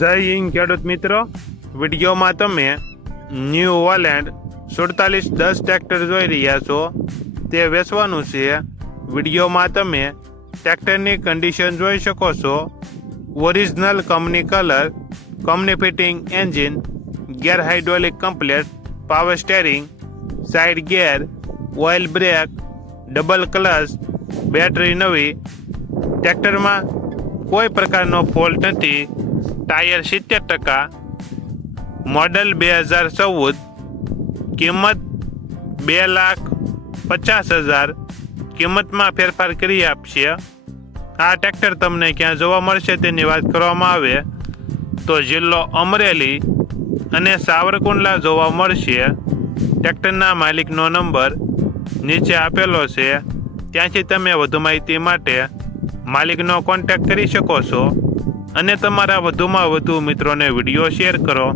જય હિન્દ ખેડૂત મિત્રો, વિડીયોમાં તમે ન્યૂ હોલેન્ડ 4710 ટ્રેક્ટર જોઈ રહ્યા છો. તે વેચવાનું છે. વિડીયોમાં તમે ટ્રેક્ટરની કન્ડિશન જોઈ શકો છો. Original company colour, company fitting engine, ગેર hydraulic complete, power steering, side ગેર, oil break, double clutch, battery નવી. ટ્રેક્ટરમાં કોઈ પ્રકારનો ફોલ્ટ નથી. ટાયર 70%. મોડલ 2014. કિંમત 2,50,000. કિંમતમાં ફેરફાર કરી આપશે. આ ટ્રેક્ટર તમને ક્યાં જોવા મળશે તેની વાત કરવામાં આવે તો જિલ્લો અમરેલી અને સાવરકુંડલા જોવા મળશે. ટ્રેક્ટરના માલિકનો નંબર નીચે આપેલો છે. ત્યાંથી તમે વધુ માહિતી માટે માલિકનો કોન્ટેક્ટ કરી શકો છો અને તમારા વધુમાં વધુ મિત્રોને વિડીયો શેર કરો.